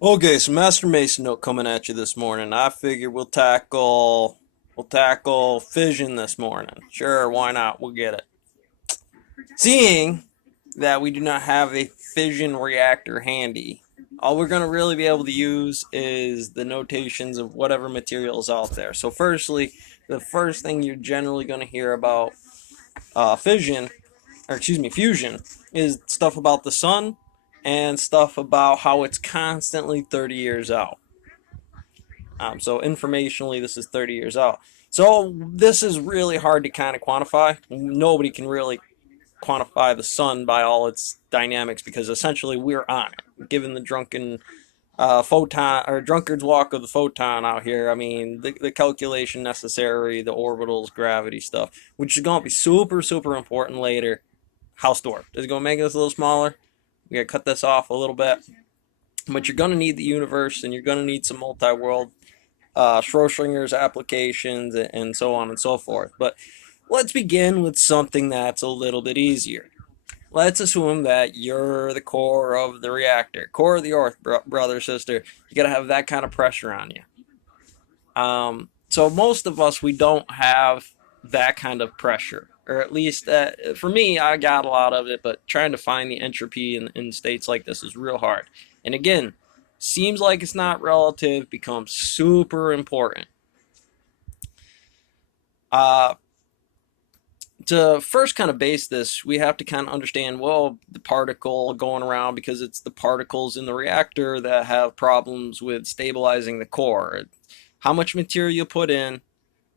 Okay, so Master Mason note coming at you this morning. I figure we'll tackle fission this morning. Sure, why not? We'll get it. Seeing that we do not have a fission reactor handy, all we're going to really be able to use is the notations of whatever material is out there. So firstly, the first thing you're generally going to hear about fission, or excuse me, fusion, is stuff about the sun and stuff about how it's constantly 30 years out. So informationally, this is 30 years out. So this is really hard to kind of quantify. Nobody can really quantify the sun by all its dynamics because essentially we're on it. Given the drunken photon or drunkard's walk of the photon out here, I mean the calculation necessary, the orbitals, gravity stuff, which is going to be super super important later. House door is it going to make this a little smaller. We got to cut this off a little bit, but you're going to need the universe and you're going to need some multi-world Schrodinger's applications, and so on and so forth. But let's begin with something that's a little bit easier. Let's assume that you're the core of the reactor, core of the earth, brother, sister. You got to have that kind of pressure on you. So most of us, we don't have that kind of pressure. Or at least for me, I got a lot of it, but trying to find the entropy in states like this is real hard. And again, seems like it's not relative, becomes super important. Uh, to first kind of base this, we have to kind of understand, well, the particle going around because it's the particles in the reactor that have problems with stabilizing the core. How much material you put in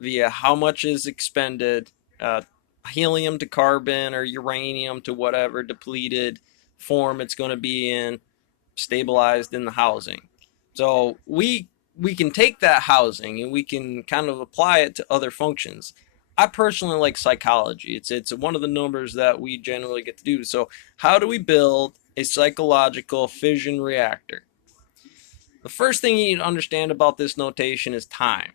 via how much is expended, uh, helium to carbon or uranium to whatever depleted form it's going to be in, stabilized in the housing. So we can take that housing and we can kind of apply it to other functions. I personally like psychology. It's one of the numbers that we generally get to do. So how do we build a psychological fission reactor? The first thing you need to understand about this notation is time.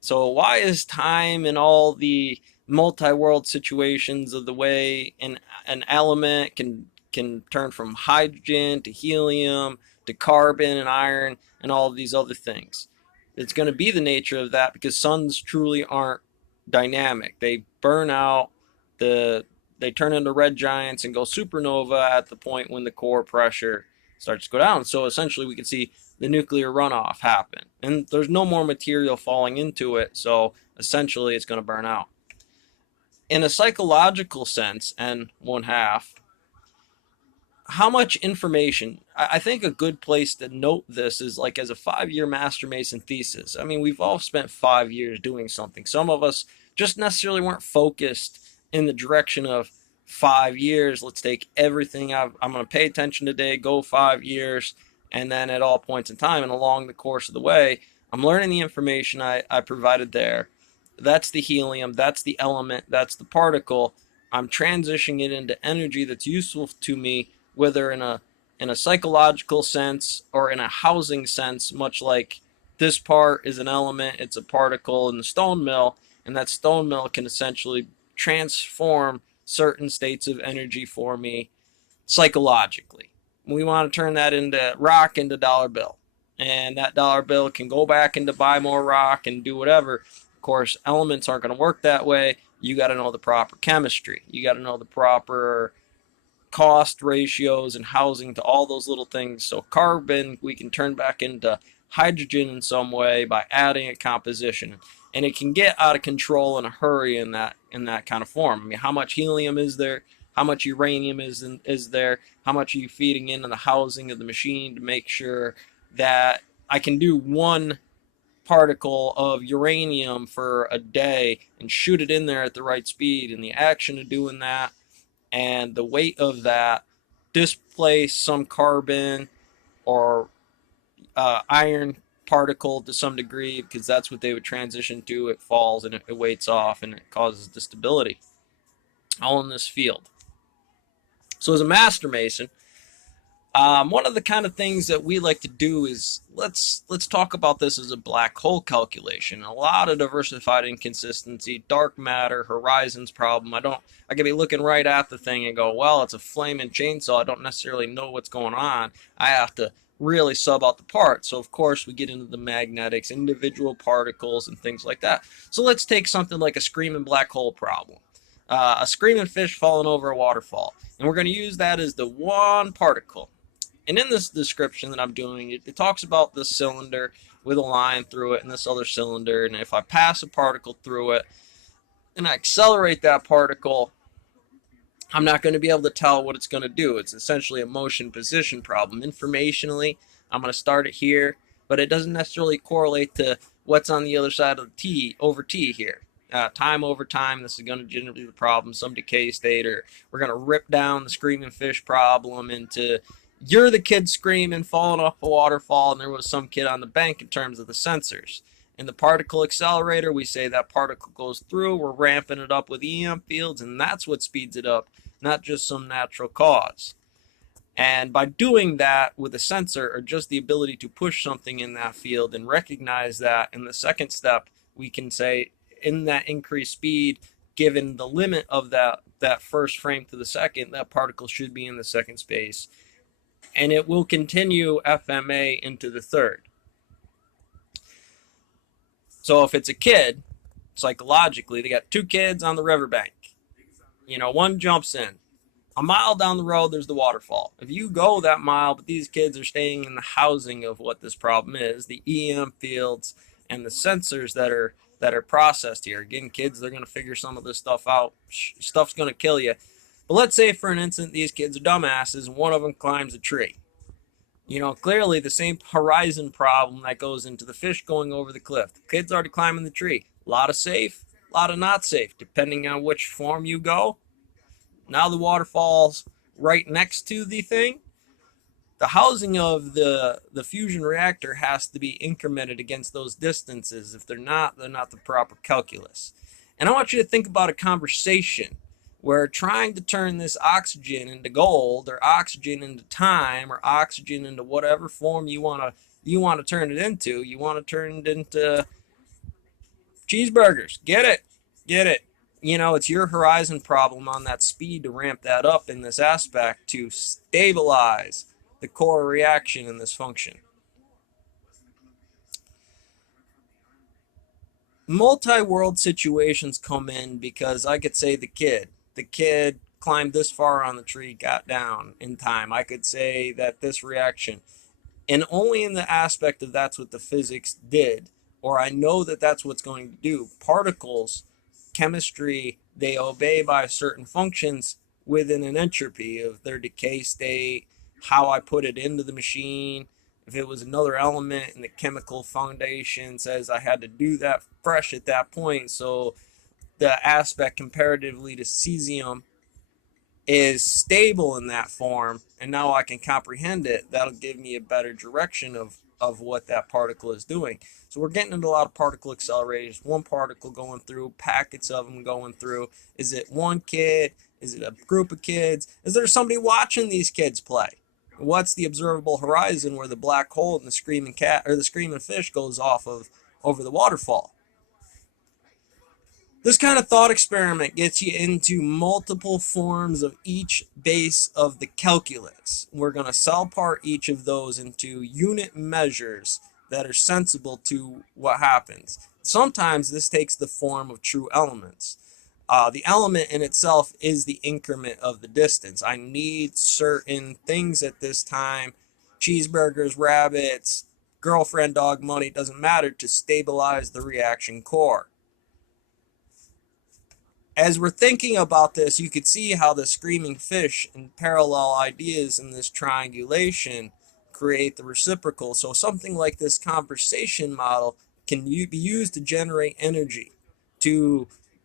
So why is time in all the multi-world situations of the way an element can turn from hydrogen to helium to carbon and iron and all of these other things? It's going to be the nature of that because suns truly aren't dynamic. They burn out, the they turn into red giants and go supernova at the point when the core pressure starts to go down. So essentially we can see the nuclear runoff happen. And there's no more material falling into it, so essentially it's going to burn out. In a psychological sense, and one half, how much information? I think a good place to note this is like as a 5 year Master Mason thesis. I mean, we've all spent 5 years doing something. Some of us just necessarily weren't focused in the direction of 5 years. Let's take everything I'm going to pay attention today, go 5 years, and then at all points in time and along the course of the way, I'm learning the information I provided there. That's the helium, that's the element, that's the particle. I'm transitioning it into energy that's useful to me, whether in a psychological sense or in a housing sense, much like this part is an element, it's a particle in the stone mill, and that stone mill can essentially transform certain states of energy for me psychologically. We want to turn that into rock into dollar bill. And that dollar bill can go back into buy more rock and do whatever. Of course, elements aren't going to work that way. You got to know the proper chemistry. You got to know the proper cost ratios and housing to all those little things. So carbon we can turn back into hydrogen in some way by adding a composition. And it can get out of control in a hurry in that kind of form. I mean, how much helium is there? How much uranium is there? How much are you feeding into the housing of the machine to make sure that I can do one particle of uranium for a day and shoot it in there at the right speed, and the action of doing that and the weight of that displace some carbon or iron particle to some degree because that's what they would transition to. It falls and it weights off and it causes instability all in this field. So as a master mason, one of the kind of things that we like to do is let's talk about this as a black hole calculation. A lot of diversified inconsistency, dark matter, horizons problem. I could be looking right at the thing and go, well, it's a flaming chainsaw. I don't necessarily know what's going on. I have to really sub out the part. So of course we get into the magnetics, individual particles, and things like that. So let's take something like a screaming black hole problem. A screaming fish falling over a waterfall. And we're going to use that as the one particle. And in this description that I'm doing, it talks about this cylinder with a line through it and this other cylinder. And if I pass a particle through it and I accelerate that particle, I'm not going to be able to tell what it's going to do. It's essentially a motion position problem. Informationally, I'm going to start it here, but it doesn't necessarily correlate to what's on the other side of the t over t here. Time over time, this is going to generate the problem, some decay state, or we're going to rip down the screaming fish problem into you're the kid screaming, falling off a waterfall, and there was some kid on the bank in terms of the sensors. In the particle accelerator, we say that particle goes through, we're ramping it up with EM fields, and that's what speeds it up, not just some natural cause. And by doing that with a sensor, or just the ability to push something in that field and recognize that, in the second step, we can say in that increased speed, given the limit of that first frame to the second, that particle should be in the second space. And it will continue FMA into the third. So if it's a kid, psychologically, they got two kids on the riverbank. One jumps in. A mile down the road, there's the waterfall. If you go that mile, but these kids are staying in the housing of what this problem is, the EM fields and the sensors that are processed here. Again, kids, they're going to figure some of this stuff out. Stuff's going to kill you. But let's say, for an instant, these kids are dumbasses and one of them climbs a tree. Clearly the same horizon problem that goes into the fish going over the cliff. The kid's already climbing the tree. A lot of safe, a lot of not safe, depending on which form you go. Now the waterfall's right next to the thing. The housing of the fusion reactor has to be incremented against those distances. If they're not the proper calculus. And I want you to think about a conversation where trying to turn this oxygen into gold, or oxygen into time, or oxygen into whatever form you want to turn it into. You want to turn it into cheeseburgers. Get it. It's your horizon problem on that speed to ramp that up in this aspect to stabilize the core reaction in this function. Multi-world situations come in because I could say the kid climbed this far on the tree, got down in time. I could say that this reaction, and only in the aspect of that's what the physics did, or I know that that's what's going to do. Particles, chemistry, they obey by certain functions within an entropy of their decay state, how I put it into the machine. If it was another element and the chemical foundation says I had to do that fresh at that point, so the aspect comparatively to cesium is stable in that form, and now I can comprehend it, that'll give me a better direction of what that particle is doing. So we're getting into a lot of particle accelerators, one particle going through, packets of them going through. Is it one kid? Is it a group of kids? Is there somebody watching these kids play? What's the observable horizon where the black hole and the screaming cat or the screaming fish goes off of over the waterfall? This kind of thought experiment gets you into multiple forms of each base of the calculus. We're going to cell part each of those into unit measures that are sensible to what happens. Sometimes this takes the form of true elements. The element in itself is the increment of the distance. I need certain things at this time, cheeseburgers, rabbits, girlfriend, dog, money, doesn't matter, to stabilize the reaction core. As we're thinking about this, you could see how the screaming fish and parallel ideas in this triangulation create the reciprocal. So something like this conversation model can be used to generate energy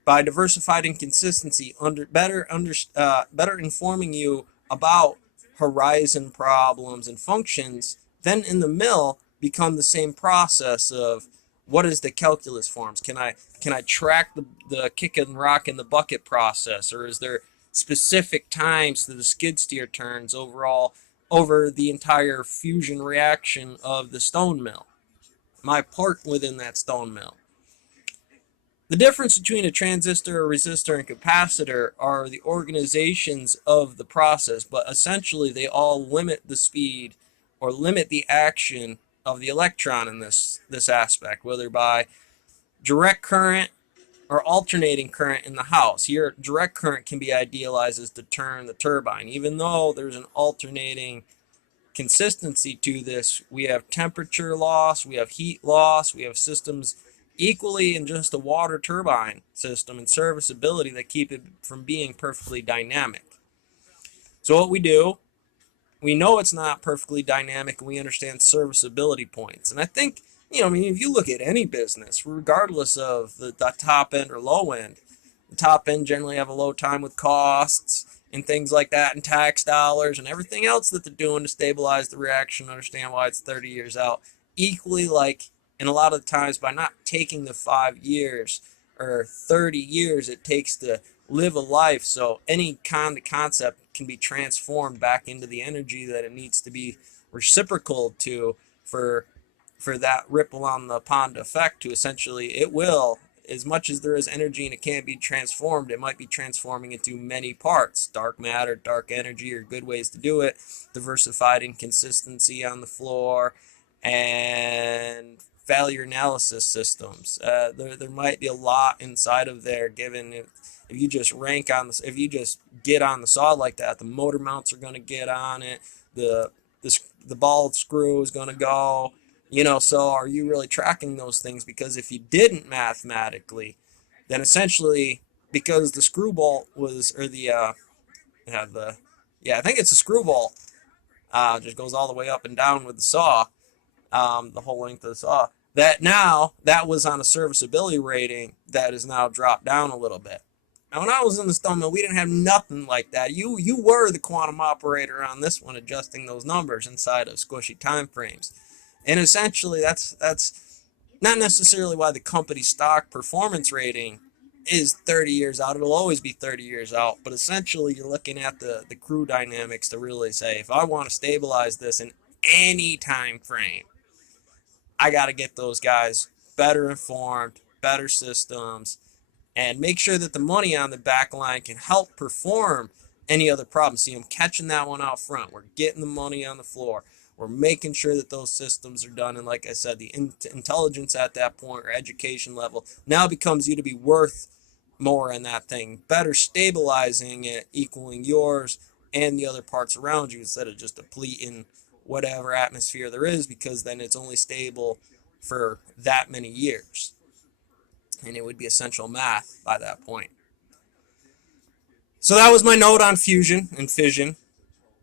by diversified inconsistency, better informing you about horizon problems and functions. Then in the mill become the same process of what is the calculus forms? Can I track the kick and rock in the bucket process, or is there specific times to the skid steer turns overall over the entire fusion reaction of the stone mill? My part within that stone mill. The difference between a transistor, a resistor, and capacitor are the organizations of the process, but essentially they all limit the speed or limit the action of the electron in this aspect, whether by direct current or alternating current in the house. Here, direct current can be idealized as to turn the turbine. Even though there's an alternating consistency to this, we have temperature loss, we have heat loss, we have systems equally in just a water turbine system and serviceability that keep it from being perfectly dynamic. So what we do, we know it's not perfectly dynamic and we understand serviceability points. And I think, I mean, if you look at any business, regardless of the top end or low end, the top end generally have a low time with costs and things like that, and tax dollars and everything else that they're doing to stabilize the reaction, understand why it's 30 years out. Equally, like, and a lot of the times by not taking the 5 years or 30 years it takes to live a life, so any kind of concept can be transformed back into the energy that it needs to be reciprocal to for that ripple on the pond effect to essentially, it will, as much as there is energy and it can't be transformed, it might be transforming into many parts. Dark matter, dark energy are good ways to do it. Diversified inconsistency on the floor, and failure analysis systems. There might be a lot inside of there, given if you just rank on this, if you just get on the saw like that, the motor mounts are going to get on it, the ball screw is going to go. So are you really tracking those things? Because if you didn't mathematically, then essentially, because the screw bolt was, or I think it's a screw bolt, just goes all the way up and down with the saw, the whole length of the saw. That was on a serviceability rating that is now dropped down a little bit. Now, when I was in the stone mill, we didn't have nothing like that. You were the quantum operator on this one, adjusting those numbers inside of squishy time frames. And essentially, that's not necessarily why the company's stock performance rating is 30 years out. It'll always be 30 years out. But essentially, you're looking at the crew dynamics to really say, if I want to stabilize this in any time frame, I got to get those guys better informed, better systems, and make sure that the money on the back line can help perform any other problem. See, I'm catching that one out front. We're getting the money on the floor. We're making sure that those systems are done. And like I said, the intelligence at that point, or education level, now becomes you to be worth more in that thing, better stabilizing it, equaling yours and the other parts around you, instead of just depleting whatever atmosphere there is, because then it's only stable for that many years. And it would be essential math by that point. So that was my note on fusion and fission.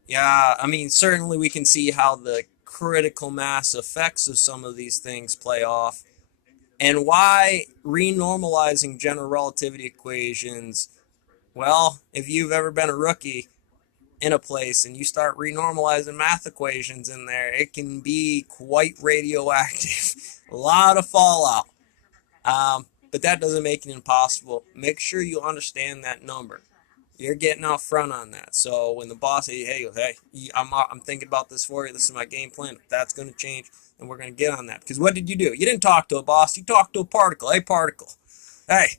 Yeah, I mean, certainly we can see how the critical mass effects of some of these things play off, and why renormalizing general relativity equations, well, if you've ever been a rookie in a place and you start renormalizing math equations in there, it can be quite radioactive. A lot of fallout. But that doesn't make it impossible. Make sure you understand that number. You're getting out front on that. So when the boss says, hey, I'm thinking about this for you. This is my game plan. If that's going to change, then we're going to get on that. Because what did you do? You didn't talk to a boss. You talked to a particle. Hey, particle. Hey,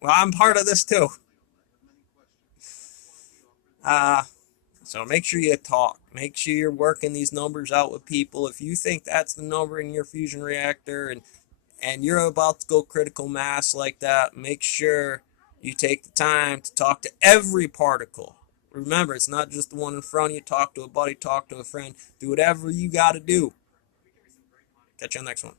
well, I'm part of this too. So make sure you talk. Make sure you're working these numbers out with people. If you think that's the number in your fusion reactor and you're about to go critical mass like that, make sure you take the time to talk to every particle. Remember, it's not just the one in front of you. Talk to a buddy, talk to a friend. Do whatever you got to do. Catch you on the next one.